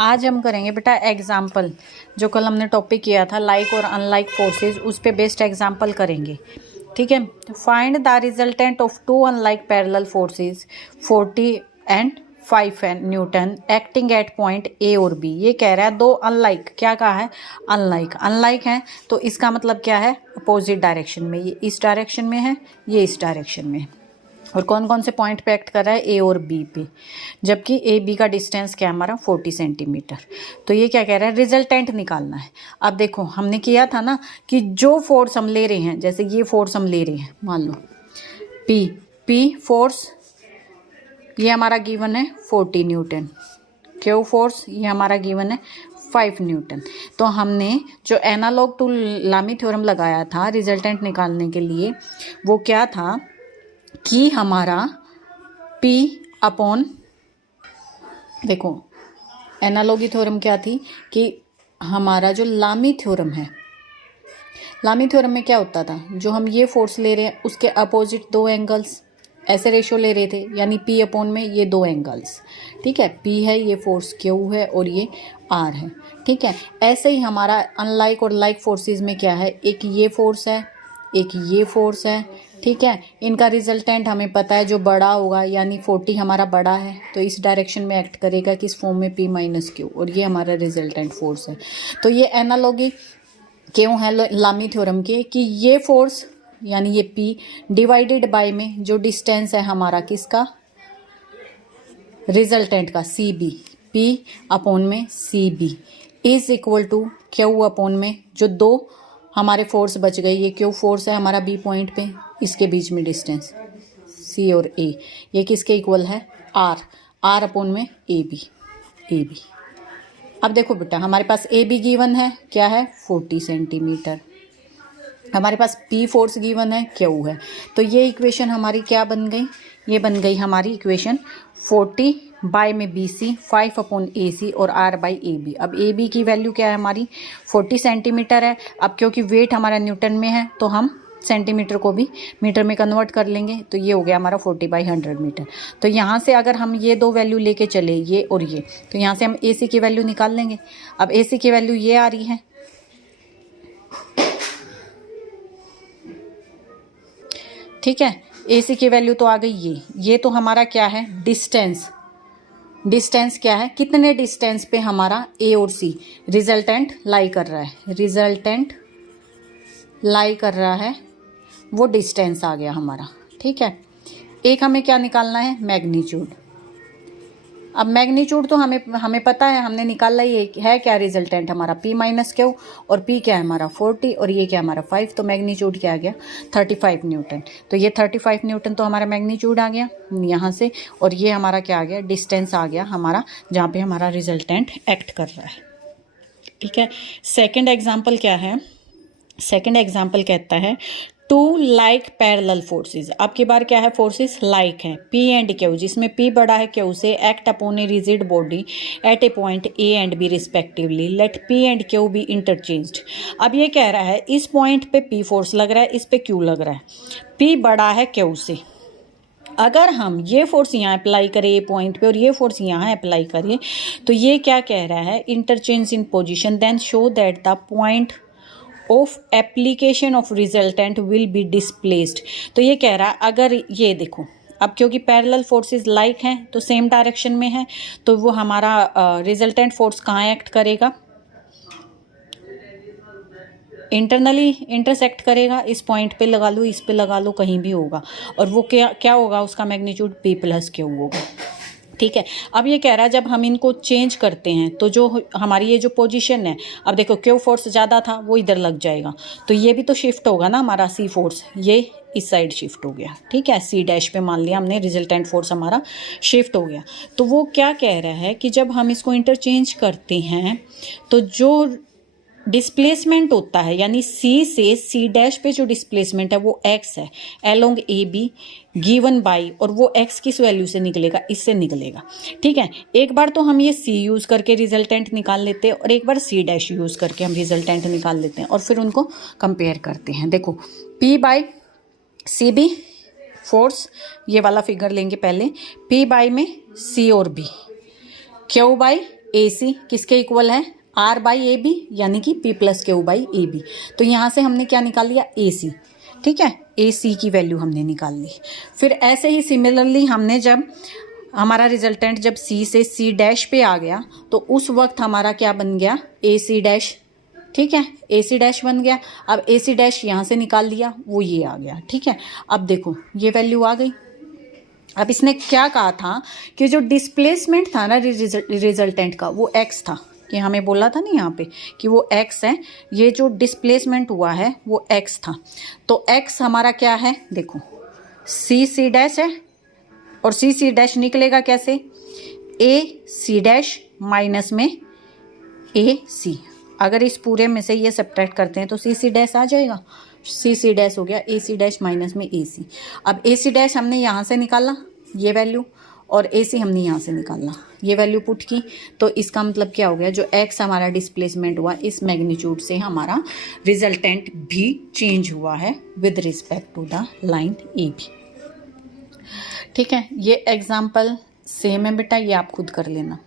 आज हम करेंगे बेटा एग्जाम्पल, जो कल हमने टॉपिक किया था लाइक और अनलाइक फोर्सेस, उस पे बेस्ड एग्जाम्पल करेंगे। ठीक है, find the resultant of two unlike parallel forces 40 and 5 newton acting at point A और बी। ये कह रहा है दो अनलाइक, क्या कहा है, अनलाइक, अनलाइक है तो इसका मतलब क्या है, अपोजिट डायरेक्शन में। ये इस डायरेक्शन में है, ये इस डायरेक्शन में है, और कौन कौन से पॉइंट पे एक्ट कर रहा है, ए और बी पे, जबकि ए बी का डिस्टेंस क्या है हमारा 40 सेंटीमीटर। तो ये क्या कह रहा है, रिजल्टेंट निकालना है। अब देखो हमने किया था ना कि जो फोर्स हम ले रहे हैं, जैसे ये फोर्स हम ले रहे हैं, मान लो पी फोर्स, ये हमारा गिवन है 40 न्यूटन, क्यू फोर्स ये हमारा गिवन है 5 न्यूटन। तो हमने जो एनालॉग टू लामी थ्योरम लगाया था रिजल्टेंट निकालने के लिए, वो क्या था कि हमारा P अपॉन, देखो एनालॉगी थ्योरम क्या थी कि हमारा जो लामी थ्योरम है, लामी थ्योरम में क्या होता था, जो हम ये फोर्स ले रहे हैं उसके अपोजिट दो एंगल्स, ऐसे रेशियो ले रहे थे, यानी P अपॉन में ये दो एंगल्स। ठीक है, P है, ये फोर्स Q है और ये R है। ठीक है, ऐसे ही हमारा अनलाइक और लाइक फोर्सेस में क्या है, एक ये फोर्स है, एक ये फोर्स है। ठीक है, इनका रिजल्टेंट हमें पता है जो बड़ा होगा, यानी 40 हमारा बड़ा है तो इस डायरेक्शन में एक्ट करेगा किस फॉर्म में, P माइनस क्यू, और ये हमारा रिजल्टेंट फोर्स है। तो ये एनालॉगी क्यों है लामी थ्योरम के, कि ये फोर्स यानी ये P डिवाइडेड बाय में जो डिस्टेंस है हमारा किसका, रिजल्टेंट का, CB, P अपॉन में CB is equal to Q upon में जो दो हमारे फोर्स बच गई, ये क्यू फोर्स है हमारा B पॉइंट पे, इसके बीच में डिस्टेंस C और A, ये किसके इक्वल है, R अपॉन में AB। अब देखो बेटा हमारे पास AB गिवन है, क्या है 40 सेंटीमीटर, हमारे पास P फोर्स गिवन है, Q है। तो ये इक्वेशन हमारी क्या बन गई, ये बन गई हमारी इक्वेशन 40 बाय में BC 5 अपॉन AC और R बाई AB। अब AB की वैल्यू क्या है हमारी 40 सेंटीमीटर है। अब क्योंकि वेट हमारा न्यूटन में है तो हम सेंटीमीटर को भी मीटर में कन्वर्ट कर लेंगे, तो ये हो गया हमारा 40/100 मीटर। तो यहाँ से अगर हम ये दो वैल्यू लेके चले, ये और ये, तो यहाँ से हम AC की वैल्यू निकाल लेंगे। अब AC की वैल्यू ये आ रही है, ठीक है, AC की वैल्यू तो आ गई, ये तो हमारा क्या है, डिस्टेंस क्या है, कितने डिस्टेंस पे हमारा A और C रिजल्टेंट लाई कर रहा है, रिजल्टेंट लाई कर रहा है, वो डिस्टेंस आ गया हमारा। ठीक है, एक हमें क्या निकालना है, मैग्नीट्यूड। अब मैग्नीट्यूड तो हमें पता है, हमने निकाला ही है, क्या रिजल्टेंट हमारा P माइनस क्यू, और P क्या है हमारा 40 और ये क्या हमारा 5, तो मैग्नीट्यूड क्या आ गया 35 न्यूटन। तो ये 35 न्यूटन तो हमारा मैग्नीट्यूड आ गया यहाँ से, और ये हमारा क्या आ गया, डिस्टेंस आ गया हमारा, जहाँ पे हमारा रिजल्टेंट एक्ट कर रहा है। ठीक है, सेकेंड एग्जाम्पल क्या है, सेकेंड एग्जाम्पल कहता है टू लाइक पैरेलल फोर्सेस। अब की बार क्या है, फोर्सेस लाइक हैं, P एंड Q, जिसमें P बड़ा है Q से, act upon a rigid body at a point A and B respectively, let P and Q be interchanged. अब ये कह रहा है इस पॉइंट पे P फोर्स लग रहा है, इस पे Q लग रहा है, P बड़ा है Q से। अगर हम ये फोर्स यहाँ अप्लाई करें ए पॉइंट पे और ये फोर्स यहाँ अप्लाई करें, तो ये क्या कह रहा है, interchange in position, then show that the point of application of resultant will be displaced. तो ये कह रहा है, अगर ये देखो, अब क्योंकि पैरेलल फोर्सेस लाइक हैं तो सेम डायरेक्शन में है, तो वो हमारा रिजल्टेंट फोर्स कहाँ एक्ट करेगा, इंटरनली इंटरसेक्ट करेगा, इस पॉइंट पे लगा लो, इस पे लगा लो, कहीं भी होगा, और वो क्या होगा, उसका मैग्नीट्यूड P प्लस Q होगा। ठीक है, अब ये कह रहा है जब हम इनको चेंज करते हैं तो जो हमारी ये जो पोजीशन है, अब देखो Q फोर्स ज़्यादा था वो इधर लग जाएगा, तो ये भी तो शिफ्ट होगा ना हमारा, C फोर्स ये इस साइड शिफ्ट हो गया। ठीक है, C डैश पे मान लिया हमने, रिजल्टेंट फोर्स हमारा शिफ्ट हो गया। तो वो क्या कह रहा है कि जब हम इसको इंटरचेंज करते हैं तो जो डिस्प्लेसमेंट होता है, यानी C से C डैश पे जो डिस्प्लेसमेंट है वो x है अलोंग AB गिवन बाई, और वो x किस वैल्यू से निकलेगा, इससे निकलेगा। ठीक है, एक बार तो हम ये C यूज़ करके रिजल्टेंट निकाल लेते हैं, और एक बार C डैश यूज़ करके हम रिजल्टेंट निकाल लेते हैं, और फिर उनको कंपेयर करते हैं। देखो P बाई CB फोर्स, ये वाला फिगर लेंगे पहले, P बाई में C और B, Q by A C किसके इक्वल है, आर बाई ए बी, यानी कि P plus Q by A B. तो यहाँ से हमने क्या निकाल लिया, ए सी। ठीक है, ए सी की वैल्यू हमने निकाल ली। फिर ऐसे ही सिमिलरली हमने जब हमारा रिजल्टेंट जब सी से सी डैश पे आ गया तो उस वक्त हमारा क्या बन गया, ए सी डैश। ठीक है, ए सी डैश बन गया। अब ए सी डैश यहाँ से निकाल लिया, वो ये आ गया। ठीक है, अब देखो ये वैल्यू आ गई। अब इसने क्या कहा था कि जो डिस्प्लेसमेंट था ना रिजल्टेंट का वो एक्स था, कि हमें बोला था ना यहाँ पे कि वो एक्स है, ये जो डिस्प्लेसमेंट हुआ है वो एक्स था। तो एक्स हमारा क्या है, देखो सी सी डैश है और सी सी डैश निकलेगा कैसे, ए सी डैश माइनस में ए सी। अगर इस पूरे में से ये सब्ट्रैक्ट करते हैं तो सी सी डैश आ जाएगा, सी सी डैश हो गया ए सी डैश माइनस में ए सी। अब ए सी डैश हमने यहाँ से निकाला ये वैल्यू, और ए सी हमने यहाँ से निकाला ये वैल्यू पुट की। तो इसका मतलब क्या हो गया, जो एक्स हमारा डिस्प्लेसमेंट हुआ इस मैग्नीट्यूड से हमारा रिजल्टेंट भी चेंज हुआ है with respect to the line A B. ठीक है, ये एग्जाम्पल सेम है बेटा, ये आप खुद कर लेना।